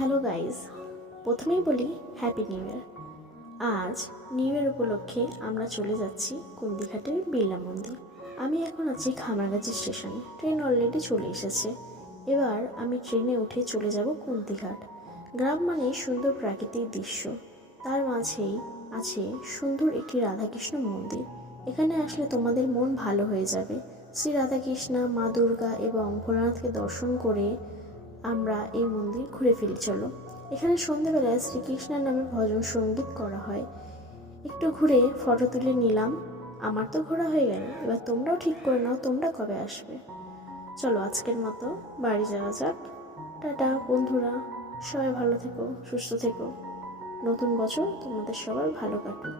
Hello guys, প্রথমেই বলি happy new year. আজ নিউ ইয়ার উপলক্ষে আমরা চলে যাচ্ছি কুন্দিঘাটের বিড়লা মন্দির। আমি এখন আছি খামারগাছি স্টেশনে। ট্রেন অলরেডি চলে এসেছে। এবার আমি ট্রেনে উঠে চলে যাব কুন্দিঘাট। গ্রাম মানে সুন্দর প্রাকৃতিক দৃশ্য, তার মাঝেই আছে সুন্দর একটি রাধাকৃষ্ণ মন্দির। এখানে আসলে তোমাদের মন ভালো হয়ে যাবে। শ্রী রাধাকৃষ্ণ, মা দুর্গা এবং ভোলানাথকে দর্শন করে আমরা এই মন্দির ঘুরে ফিরি। চলো, এখানে সন্ধ্যেবেলায় শ্রীকৃষ্ণের নামে ভজন সঙ্গীত করা হয়। একটু ঘুরে ফটো তুলে নিলাম। আমার তো ঘোরা হয়ে গেল, এবার তোমরাও ঠিক করে নাও তোমরা কবে আসবে। চলো আজকের মতো বাড়ি যাওয়া যাক। টাটা বন্ধুরা, সবাই ভালো থেকো, সুস্থ থেকো। নতুন বছর তোমাদের সবার ভালো কাটুক।